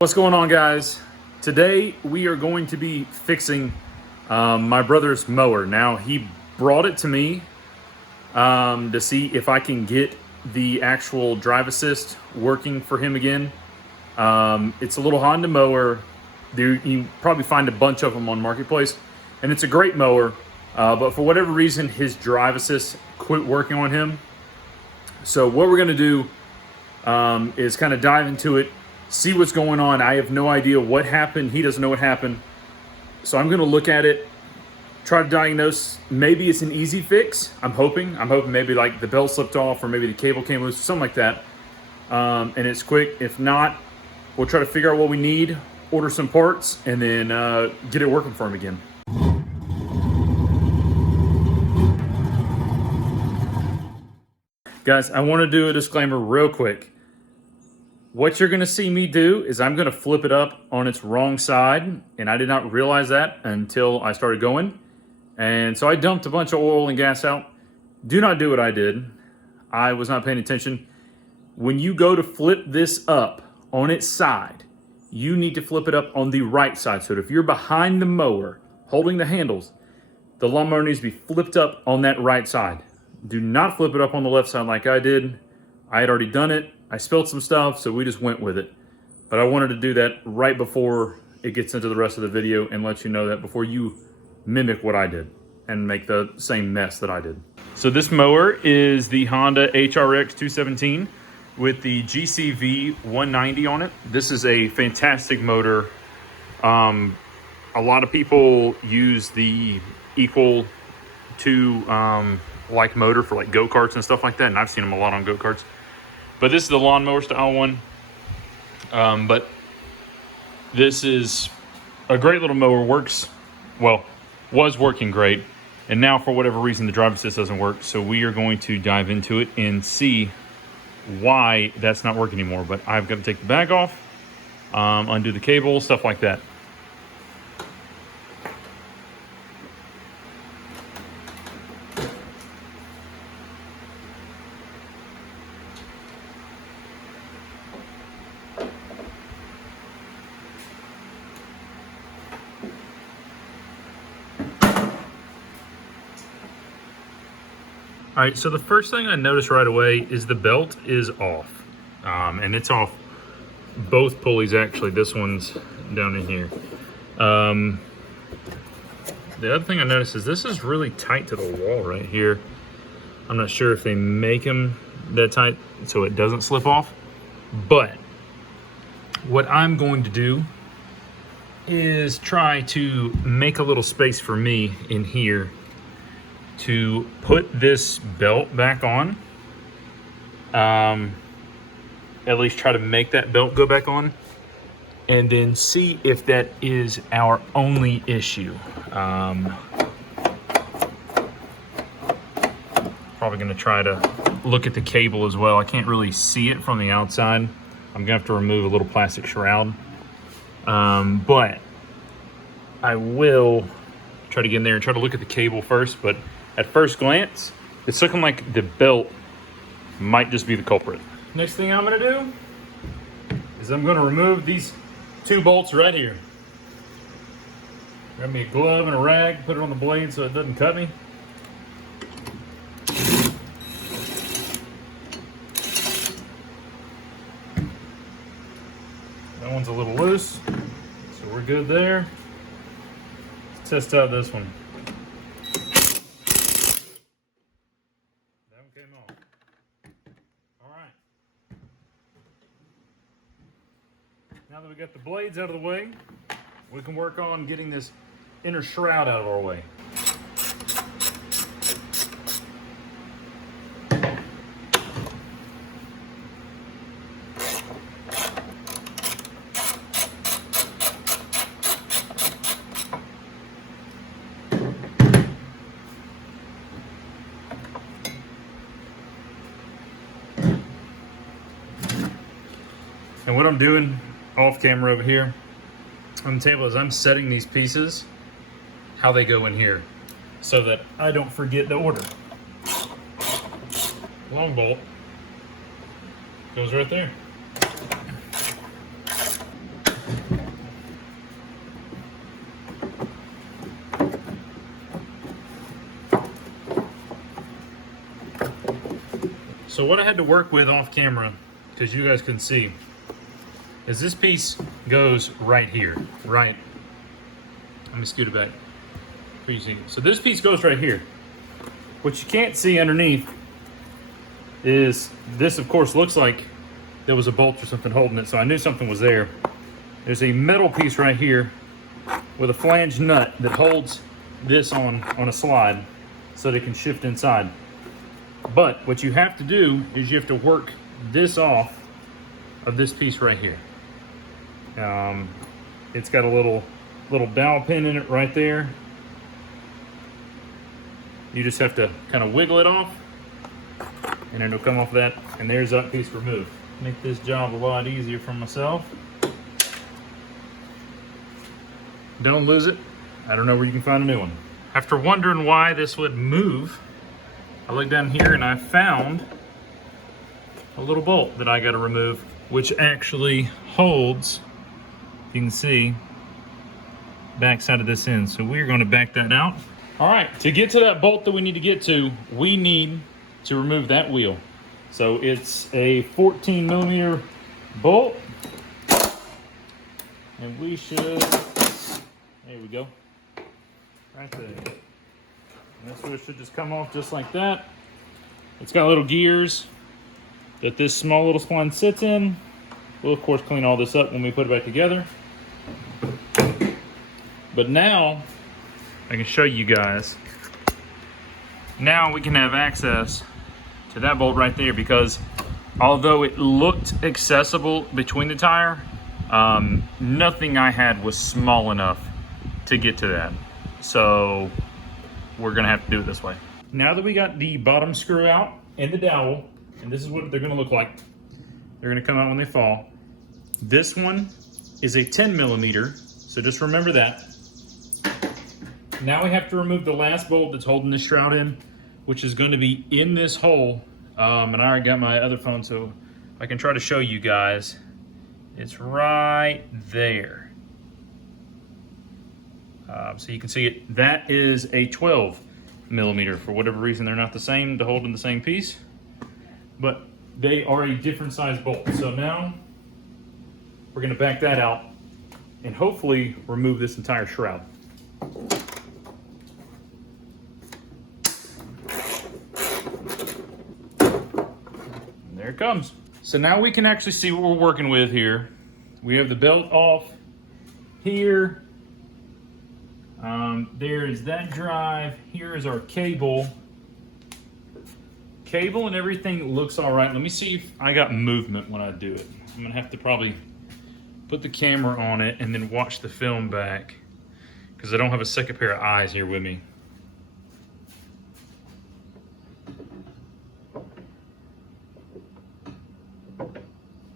What's going on, guys? Today we are going to be fixing my brother's mower. Now, he brought it to me to see if I can get the actual drive assist working for him again. It's a little Honda mower. You probably find a bunch of them on Marketplace, and it's a great mower, but for whatever reason his drive assist quit working on him. So what we're going to do is kind of dive into it, see what's going on. I have no idea what happened. He doesn't know what happened. So I'm going to look at it, try to diagnose. Maybe it's an easy fix. I'm hoping maybe like the belt slipped off, or maybe the cable came loose, something like that. And it's quick. If not, we'll try to figure out what we need, order some parts, and then get it working for him again. Guys, I want to do a disclaimer real quick. What you're going to see me do is I'm going to flip it up on its wrong side, and I did not realize that until I started going. And so I dumped a bunch of oil and gas out. Do not do what I did. I was not paying attention. When you go to flip this up on its side, you need to flip it up on the right side. So if you're behind the mower holding the handles, the lawnmower needs to be flipped up on that right side. Do not flip it up on the left side like I did. I had already done it. I spilled some stuff, so we just went with it. But I wanted to do that right before it gets into the rest of the video and let you know that before you mimic what I did and make the same mess that I did. So this mower is the Honda HRX217 with the GCV 190 on it. This is a fantastic motor. A lot of people use the equal to like motor for like go-karts and stuff like that, and I've seen them a lot on go-karts. But this is the lawnmower style one. But this is a great little mower. Works, well, was working great. And now for whatever reason, the drive assist doesn't work. So we are going to dive into it and see why that's not working anymore. But I've got to take the bag off, undo the cable, stuff like that. All right, so the first thing I noticed right away is the belt is off. And it's off both pulleys, actually. This one's down in here. The other thing I noticed is this is really tight to the wall right here. I'm not sure if they make them that tight so it doesn't slip off. But what I'm going to do is try to make a little space for me in here to put this belt back on. At least try to make that belt go back on, and then see if that is our only issue. Probably gonna try to look at the cable as well. I can't really see it from the outside. I'm gonna have to remove a little plastic shroud. But I will try to get in there and try to look at the cable first. But at first glance, it's looking like the belt might just be the culprit. Next thing I'm gonna do is I'm gonna remove these two bolts right here. Grab me a glove and a rag, put it on the blade so it doesn't cut me. That one's a little loose, so we're good there. Let's test out this one. Came off. All right. Now that we got the blades out of the way, we can work on getting this inner shroud out of our way. And what I'm doing off camera over here on the table is I'm setting these pieces how they go in here so that I don't forget the order. Long bolt goes right there. So what I had to work with off camera, because you guys can see, is this piece goes right here, right? Let me scoot it back for you to see. So this piece goes right here. What you can't see underneath is this, of course, looks like there was a bolt or something holding it, so I knew something was there. There's a metal piece right here with a flange nut that holds this on a slide so that it can shift inside. But what you have to do is you have to work this off of this piece right here. It's got a little dowel pin in it right there. You just have to kind of wiggle it off, and then it'll come off that, and there's that piece removed. Make this job a lot easier for myself. Don't lose it. I don't know where you can find a new one. After wondering why this would move, I looked down here and I found a little bolt that I got to remove, which actually holds, you can see, back side of this end. So we're going to back that out. All right, to get to that bolt that we need to get to, we need to remove that wheel. So it's a 14 millimeter bolt, and we should, there we go, right there. And this wheel should just come off just like that. It's got little gears that this small little spline sits in. We'll of course clean all this up when we put it back together. But now, I can show you guys. Now we can have access to that bolt right there, because although it looked accessible between the tire, nothing I had was small enough to get to that. So we're gonna have to do it this way. Now that we got the bottom screw out and the dowel, and this is what they're gonna look like. They're gonna come out when they fall. This one is a 10 millimeter, so just remember that. Now we have to remove the last bolt that's holding this shroud in, which is going to be in this hole. And I already got my other phone, so I can try to show you guys. It's right there. So you can see it. That is a 12 millimeter. For whatever reason, they're not the same to hold in the same piece, but they are a different size bolt. So now we're going to back that out and hopefully remove this entire shroud. There it comes. So now we can actually see what we're working with here. We have the belt off here. There is that drive. Here is our cable. Cable and everything looks all right. Let me see if I got movement when I do it. I'm gonna have to probably put the camera on it and then watch the film back, because I don't have a second pair of eyes here with me.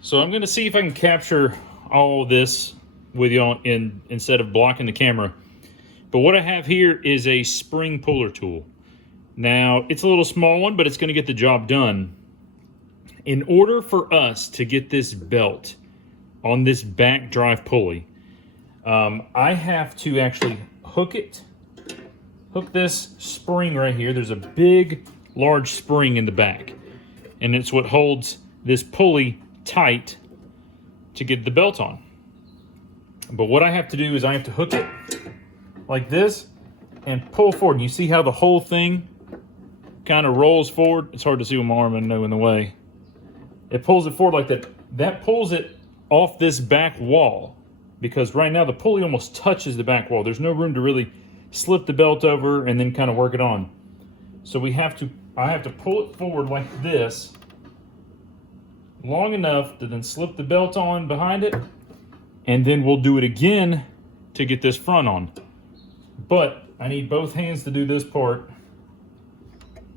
So I'm gonna see if I can capture all of this with you on instead of blocking the camera. But what I have here is a spring puller tool. Now, it's a little small one, but it's gonna get the job done. In order for us to get this belt on this back drive pulley, I have to actually hook this spring right here. There's a big, large spring in the back, and it's what holds this pulley tight to get the belt on. But what I have to do is I have to hook it like this and pull forward. And you see how the whole thing kind of rolls forward? It's hard to see with my arm in the way. It pulls it forward like that. That pulls it off this back wall, because right now the pulley almost touches the back wall. There's no room to really slip the belt over and then kind of work it on. So I have to pull it forward like this, long enough to then slip the belt on behind it, and then we'll do it again to get this front on. But I need both hands to do this part,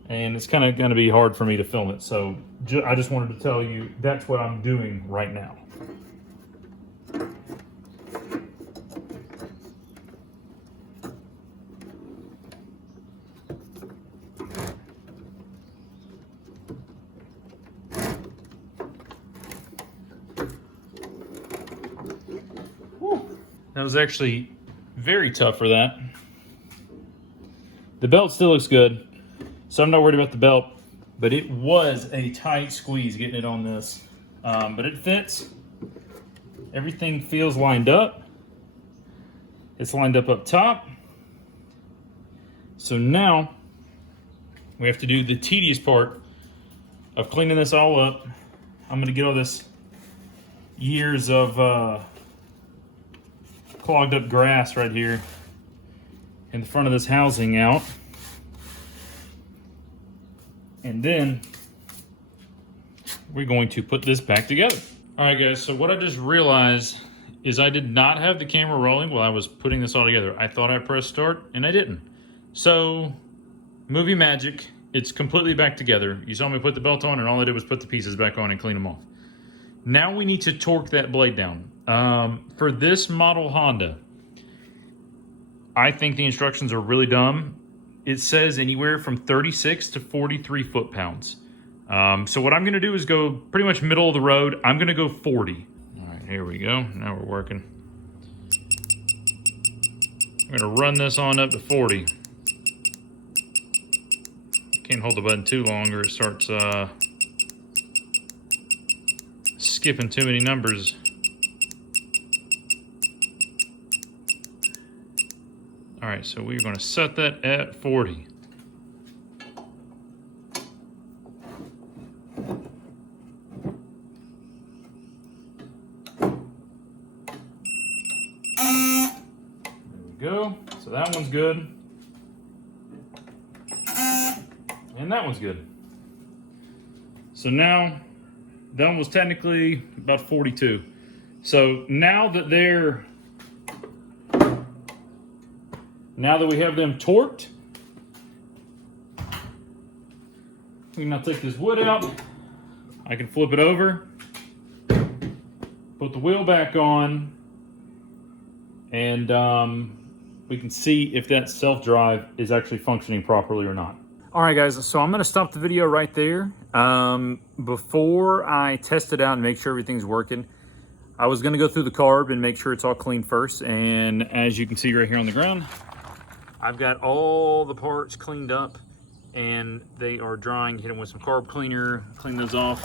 and it's kind of going to be hard for me to film it. So I just wanted to tell you that's what I'm doing right now. That was actually very tough for that. The belt still looks good, so I'm not worried about the belt. but it was a tight squeeze getting it on this. But it fits. Everything feels lined up. It's lined up top. So now we have to do the tedious part of cleaning this all up. I'm gonna get all this years of clogged up grass right here in the front of this housing out. And then we're going to put this back together. All right, guys, so what I just realized is I did not have the camera rolling while I was putting this all together. I thought I pressed start, and I didn't. So, movie magic, it's completely back together. You saw me put the belt on, and all I did was put the pieces back on and clean them off. Now we need to torque that blade down. For this model Honda, I think the instructions are really dumb. It says anywhere from 36 to 43 foot-pounds. So what I'm gonna do is go pretty much middle of the road. I'm gonna go 40. All right, here we go. Now we're working. I'm gonna run this on up to 40. I can't hold the button too long or it starts skipping too many numbers. All right, so we're gonna set that at 40. Go. So that one's good. And that one's good. So now, that one was technically about 42. So now that we have them torqued, we can now take this wood out. I can flip it over, put the wheel back on, and we can see if that self-drive is actually functioning properly or not. All right, guys, so I'm gonna stop the video right there. Before I test it out and make sure everything's working, I was gonna go through the carb and make sure it's all clean first. And as you can see right here on the ground, I've got all the parts cleaned up and they are drying. Hit them with some carb cleaner, clean those off.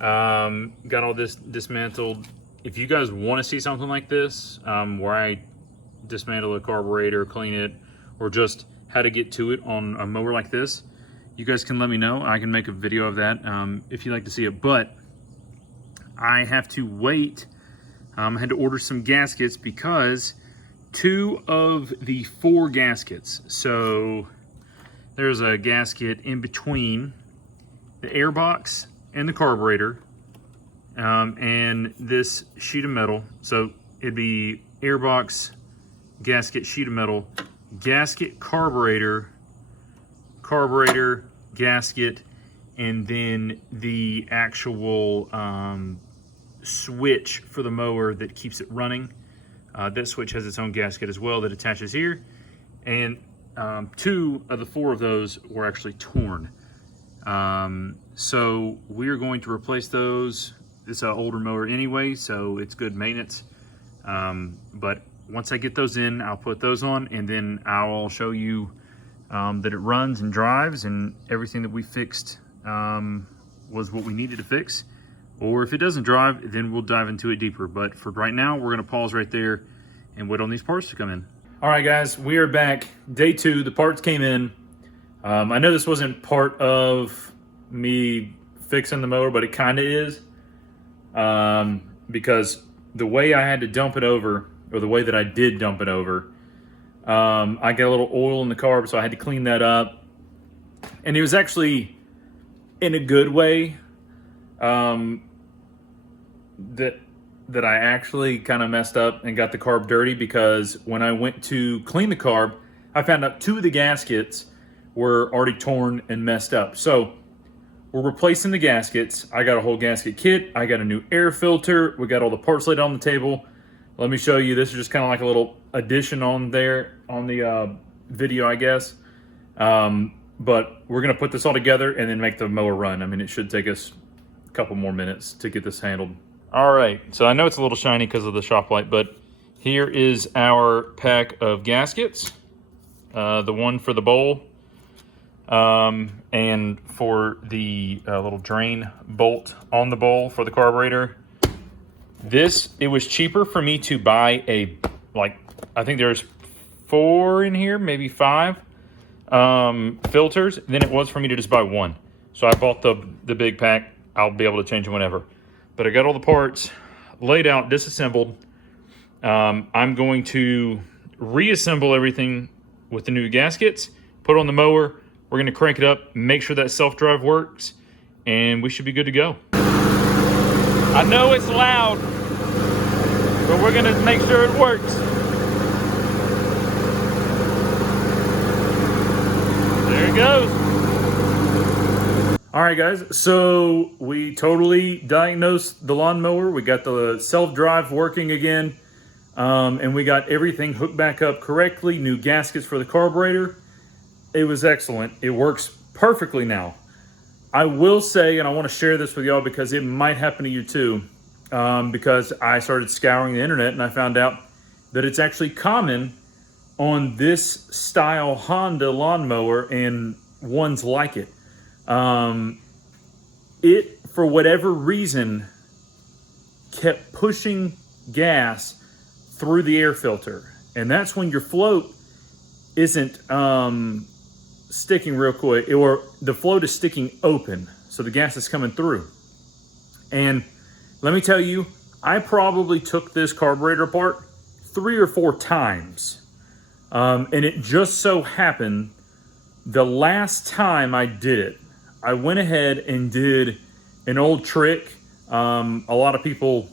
Got all this dismantled. If you guys wanna see something like this, where I dismantle a carburetor, clean it, or just how to get to it on a mower like this, you guys can let me know. I can make a video of that if you'd like to see it. But I have to wait. I had to order some gaskets because 2 of the 4 gaskets, so there's a gasket in between the airbox and the carburetor, and this sheet of metal. So it'd be airbox, gasket, sheet of metal, gasket, carburetor, gasket, and then the actual switch for the mower that keeps it running. That switch has its own gasket as well that attaches here. And 2 of the 4 of those were actually torn. So we're going to replace those. This is an older mower anyway, so it's good maintenance. But once I get those in, I'll put those on, and then I'll show you that it runs and drives, and everything that we fixed was what we needed to fix. Or if it doesn't drive, then we'll dive into it deeper. But for right now, we're gonna pause right there and wait on these parts to come in. All right, guys, we are back. Day 2, the parts came in. I know this wasn't part of me fixing the mower, but it kinda is. Because the way I had to dump it over, or the way that I did dump it over, I got a little oil in the carb, so I had to clean that up. And it was actually in a good way, that I actually kind of messed up and got the carb dirty, because when I went to clean the carb, I found out 2 of the gaskets were already torn and messed up. So we're replacing the gaskets. I got a whole gasket kit. I got a new air filter. We got all the parts laid on the table. Let me show you. This is just kind of like a little addition on there on the video, I guess. But we're gonna put this all together and then make the mower run. I mean, it should take us a couple more minutes to get this handled. All right, so I know it's a little shiny because of the shop light, but here is our pack of gaskets. The one for the bowl. And for the little drain bolt on the bowl for the carburetor, it was cheaper for me to buy I think there's 4 in here, maybe 5 filters, than it was for me to just buy one. So I bought the big pack. I'll be able to change it whenever. But I got all the parts laid out, disassembled. I'm going to reassemble everything with the new gaskets, put it on the mower. We're going to crank it up, make sure that self-drive works, and we should be good to go. I know it's loud, but we're going to make sure it works. There it goes. All right, guys, so we totally diagnosed the lawnmower. We got the self-drive working again, and we got everything hooked back up correctly, new gaskets for the carburetor. It was excellent. It works perfectly now. I will say, and I want to share this with y'all because it might happen to you too, because I started scouring the internet and I found out that it's actually common on this style Honda lawnmower and ones like it. It, for whatever reason, kept pushing gas through the air filter. And that's when your float isn't sticking real quick, or the float is sticking open, so the gas is coming through. And let me tell you, I probably took this carburetor apart 3 or 4 times. And it just so happened the last time I did it, I went ahead and did an old trick a lot of people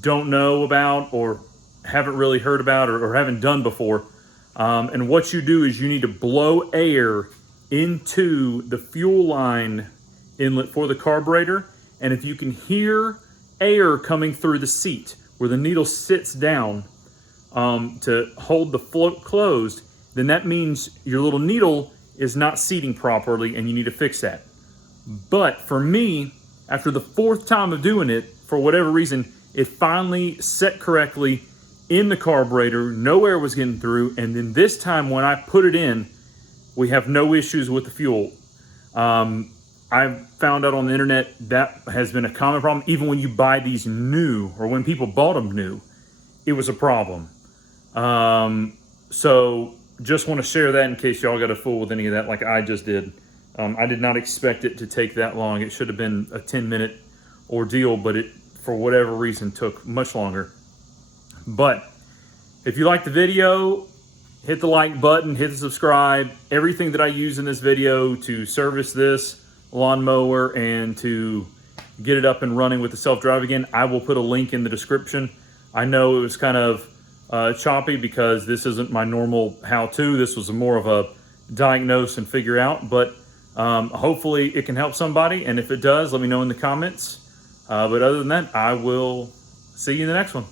don't know about or haven't really heard about or haven't done before. And what you do is you need to blow air into the fuel line inlet for the carburetor. And if you can hear air coming through the seat where the needle sits down to hold the float closed, then that means your little needle is not seating properly and you need to fix that. But for me, after the 4th time of doing it, for whatever reason, it finally set correctly in the carburetor, no air was getting through, and then this time when I put it in, we have no issues with the fuel. I found out on the internet that has been a common problem. Even when you buy these new, or when people bought them new, it was a problem. So just want to share that in case y'all got a fool with any of that like I just did. I did not expect it to take that long. It should have been a 10-minute ordeal, but it, for whatever reason, took much longer. But if you like the video, hit the like button, hit the subscribe. Everything that I use in this video to service this lawnmower and to get it up and running with the self-drive again, I will put a link in the description. I know it was kind of choppy because this isn't my normal how-to. This was more of a diagnose and figure out, but hopefully it can help somebody. And if it does, let me know in the comments. But other than that, I will see you in the next one.